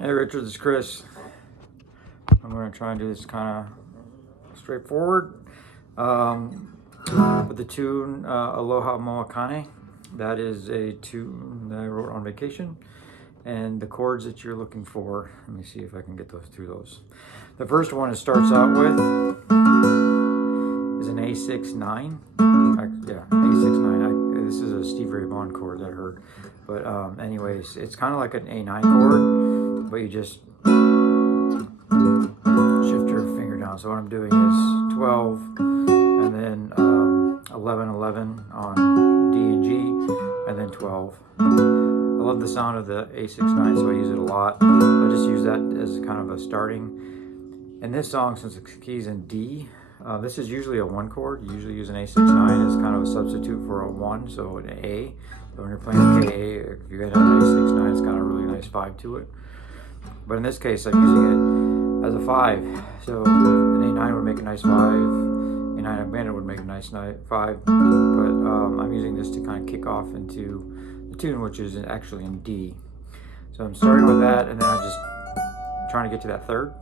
Hey Richard, this is Chris. I'm going to try and do this kind of straightforward. But the tune Aloha Moa Kane, that is a tune that I wrote on vacation. And the chords that you're looking for, let me see if I can get through those. The first one it starts out with is an A6-9. Yeah, A6-9. This is a Steve Ray Vaughan chord that I heard. But anyways, it's kind of like an A9 chord, but you just shift your finger down. So what I'm doing is 12 and then 11, 11 on D and G, and then 12. I love the sound of the A6-9, so I use it a lot. So I just use that as kind of a starting. In this song, since the key's in D, this is usually a 1 chord. You usually use an A6-9 as kind of a substitute for a 1, so an A. So when you're playing a KA, if you get an A6-9, it's got a really nice vibe to it. But in this case, I'm using it as a 5. So an A9 would make a nice 5. A9 abandoned would make a nice 5. But I'm using this to kind of kick off into the tune, which is actually in D. So I'm starting with that, and then I'm just trying to get to that third.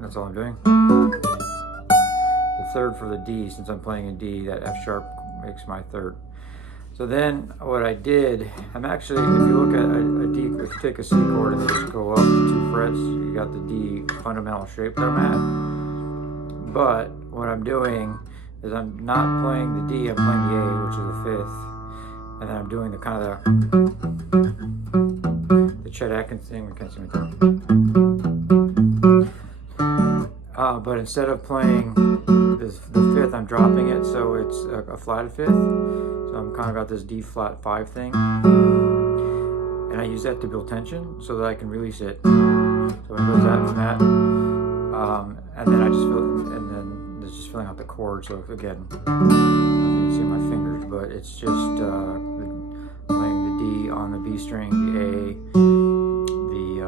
That's all I'm doing. The third for the D, since I'm playing in D, that F sharp makes my third. So then what I did, I'm actually, if you look at a D, if you take a C chord and just go up 2 frets, you got the D fundamental shape that I'm at. But what I'm doing is I'm not playing the D, I'm playing the A, which is the 5th. And then I'm doing the kind of the Chet Atkins thing, we can't see my tongue. But instead of playing the 5th, I'm dropping it, so it's a flatted 5th. So I'm kind of got this D flat 5 thing. And I use that to build tension so that I can release it. So it goes that from that. And then I just fill, and then it's just filling out the chord. So again, you can see my fingers, but it's just playing the D on the B string, the A, the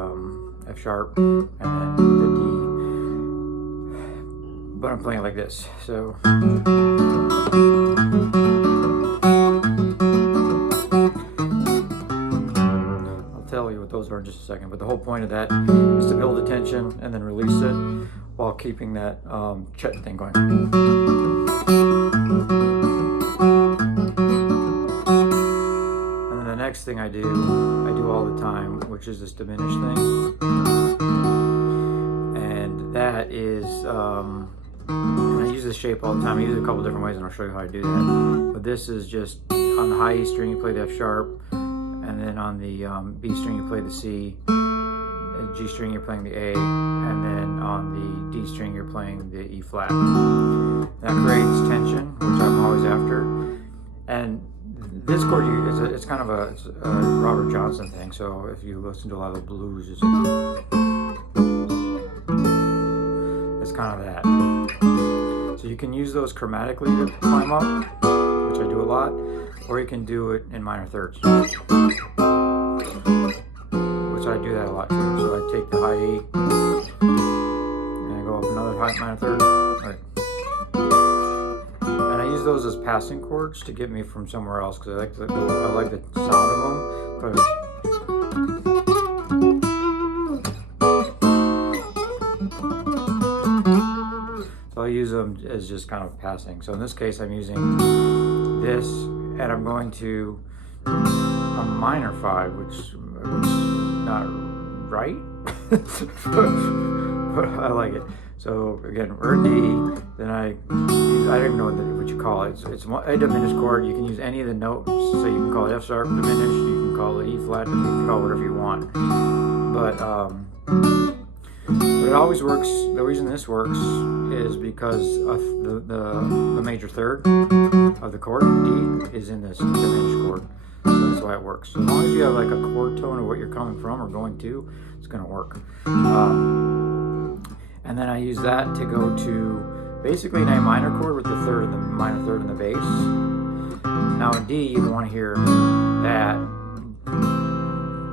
F sharp, and then the D. But I'm playing it like this. So I'll tell you what those are in just a second. But the whole point of that is to build the tension and then release it while keeping that Chet thing going. And then the next thing I do all the time, which is this diminished thing. And that is, and I use this shape all the time. I use it a couple different ways, and I'll show you how I do that. But this is just on the high E string, you play the F sharp, and then on the B string, you play the C. G string, you're playing the A, and then on the D string, you're playing the E flat. That creates tension, which I'm always after. And this chord, it's kind of a Robert Johnson thing. So if you listen to a lot of the blues, it's kind of that. So you can use those chromatically to climb up, which I do a lot, or you can do it in minor thirds, which I do that a lot too. So I take the high E and I go up another high minor third, right. And I use those as passing chords to get me from somewhere else because I like the sound of them. So I use them as just kind of passing. So in this case, I'm using this, and I'm going to a minor 5, which is not right, but I like it. So again, we're in D. Then I don't even know what you call it. It's a diminished chord. You can use any of the notes. So you can call it F sharp diminished. You can call it E flat. You can call it whatever you want. But it always works. The reason this works is because of the major third of the chord, D, is in this diminished chord. So that's why it works. So as long as you have like a chord tone of what you're coming from or going to, it's going to work. And then I use that to go to basically an A minor chord with the third and the minor third and the bass. Now in D, you don't want to hear that,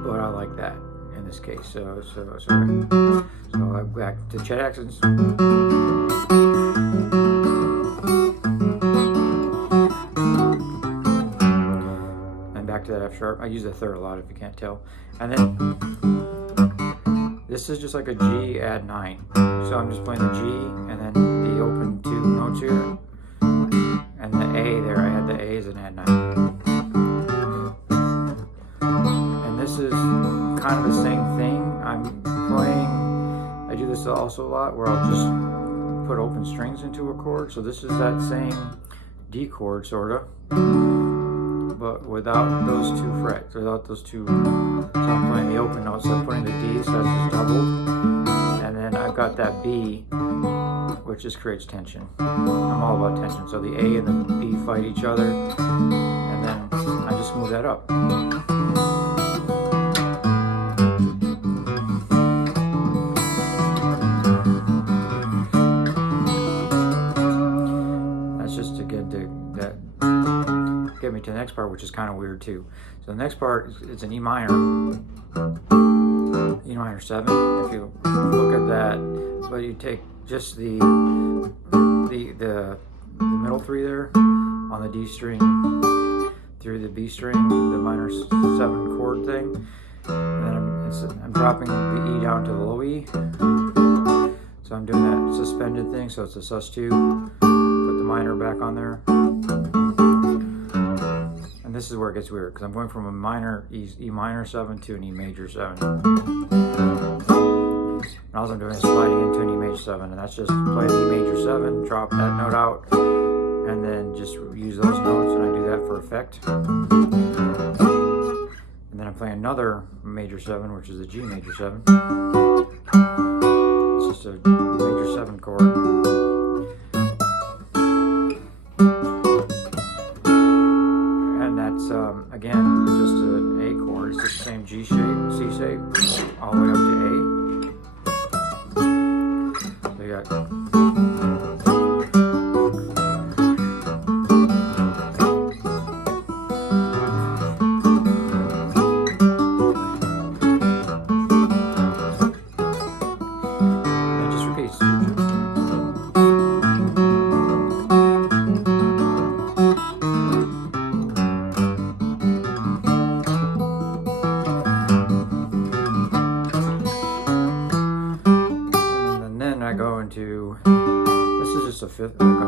but I like that in this case. So I'm back to Chet Atkins. And back to that F sharp. I use the third a lot if you can't tell. And then this is just like a G add 9. So I'm just playing the G and then the open 2 notes here. And the A there, I had the A as an add 9. And this is kind of the same thing. I'm playing, I do this also a lot where I'll just put open strings into a chord. So this is that same D chord, sort of, but without those 2 frets, without those 2. So I'm playing the open notes, so I'm putting the D, so that's just doubled. And then I've got that B, which just creates tension. I'm all about tension. So the A and the B fight each other, and then I just move that up. Get me to the next part, which is kind of weird too. So the next part is an E minor 7. If you look at that, but you take just the middle 3 there on the D string through the B string, the minor 7 chord thing, and then I'm dropping the E down to the low E. So I'm doing that suspended thing. So it's a sus2. Put the minor back on there. And this is where it gets weird, because I'm going from a minor E minor 7 to an E major 7. And all I'm doing is sliding into an E major 7, and that's just play the E major 7, drop that note out, and then just use those notes, and I do that for effect. And then I'm playing another major 7, which is a G major 7. It's just a major 7 chord. Again, just an A chord. It's just the same G shape, C shape, all the way up to A. So you got. It just repeats. This is just a fifth, like a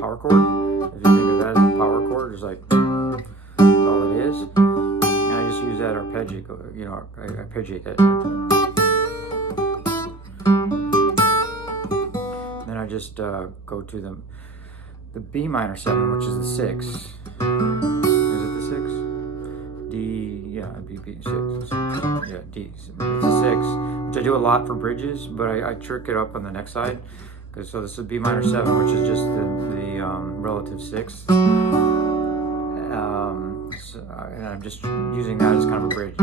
power chord. If you think of that as a power chord, it's like that's all it is. And I just use that arpeggiate, arpeggiate that. Then I just go to the B minor 7, which is the 6. Is it the 6? D, yeah, B 6. Yeah, D. It's a 6, which I do a lot for bridges, but I trick it up on the next side. So this is B minor 7, which is just the relative 6th. And I'm just using that as kind of a bridge.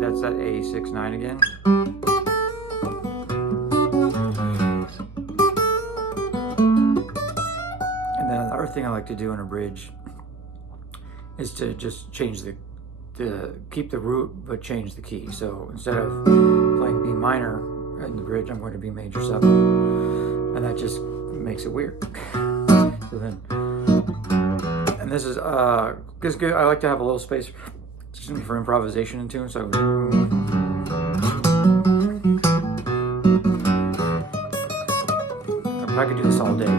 That's that A6-9 again. And then the other thing I like to do in a bridge is to just change keep the root but change the key. So instead of playing B minor in the bridge, I'm going to B major 7, and that just makes it weird. So then, and this is because I like to have a little space for improvisation in tune. So I could do this all day.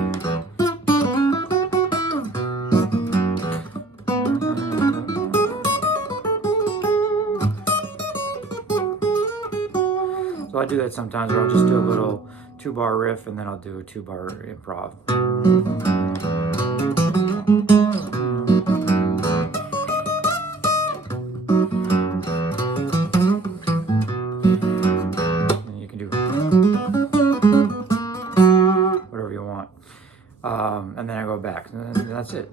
So I do that sometimes, where I'll just do a little 2-bar riff, and then I'll do a 2-bar improv. And you can do whatever you want. And then I go back, and that's it.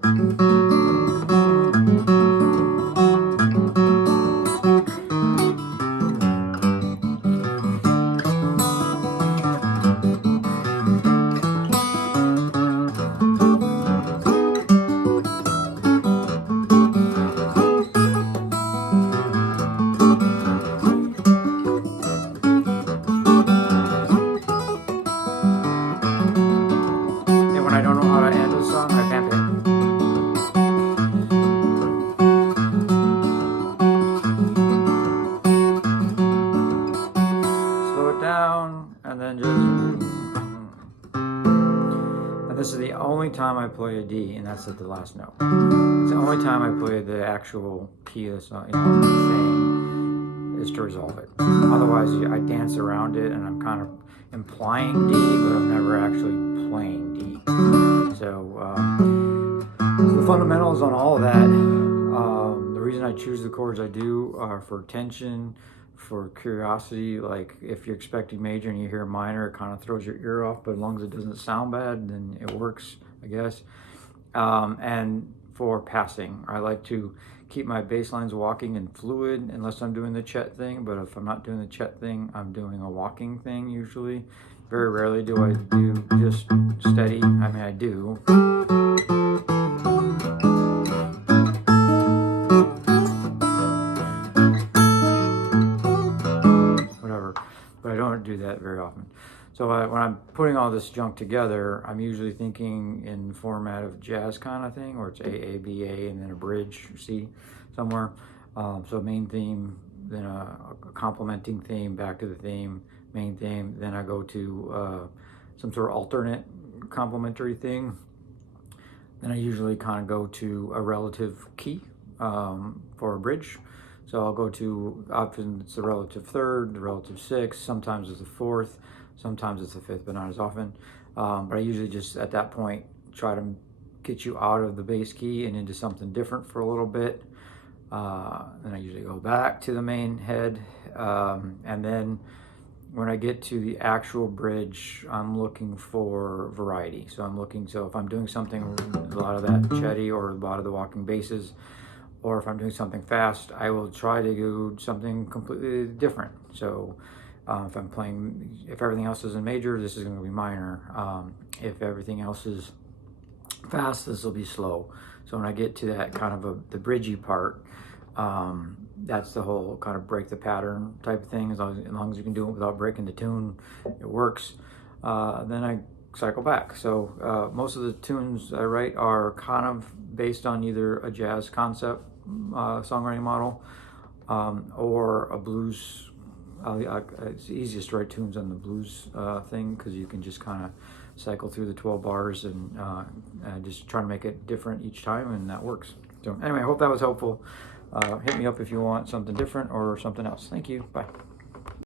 I don't know how to end a song, I can't. time I play a D, and that's at the last note. It's the only time I play the actual key of the song, thing, is to resolve it. Otherwise, I dance around it, and I'm kind of implying D, but I'm never actually playing D. So the fundamentals on all of that. The reason I choose the chords I do are for tension, for curiosity. Like if you're expecting major and you hear minor, it kind of throws your ear off, but as long as it doesn't sound bad, then it works, I guess. And for passing, I like to keep my bass lines walking and fluid unless I'm doing the Chet thing. But if I'm not doing the Chet thing, I'm doing a walking thing usually. Very rarely do I do just steady. I mean, I do. But I don't do that very often. So when I'm putting all this junk together, I'm usually thinking in format of jazz kind of thing, where it's A, B, A, and then a bridge, C, somewhere. So main theme, then a complementing theme, back to the theme, main theme. Then I go to some sort of alternate complementary thing. Then I usually kind of go to a relative key for a bridge. So I'll go to, often it's the relative third, the relative sixth, sometimes it's the fourth, sometimes it's the fifth, but not as often. But I usually just at that point try to get you out of the bass key and into something different for a little bit. Then I usually go back to the main head. And then when I get to the actual bridge, I'm looking for variety. So if I'm doing something, a lot of that chetty or a lot of the walking basses, or if I'm doing something fast, I will try to do something completely different. So if everything else is in major, this is going to be minor. If everything else is fast, this will be slow. So when I get to that kind of the bridgy part, that's the whole kind of break the pattern type of thing. As long as you can do it without breaking the tune, it works. Then I cycle back. So most of the tunes I write are kind of based on either a jazz concept songwriting model or a blues. It's easiest to write tunes on the blues thing because you can just kind of cycle through the 12 bars and just try to make it different each time, and that works. So anyway, I hope that was helpful. Hit me up if you want something different or something else. Thank you. Bye.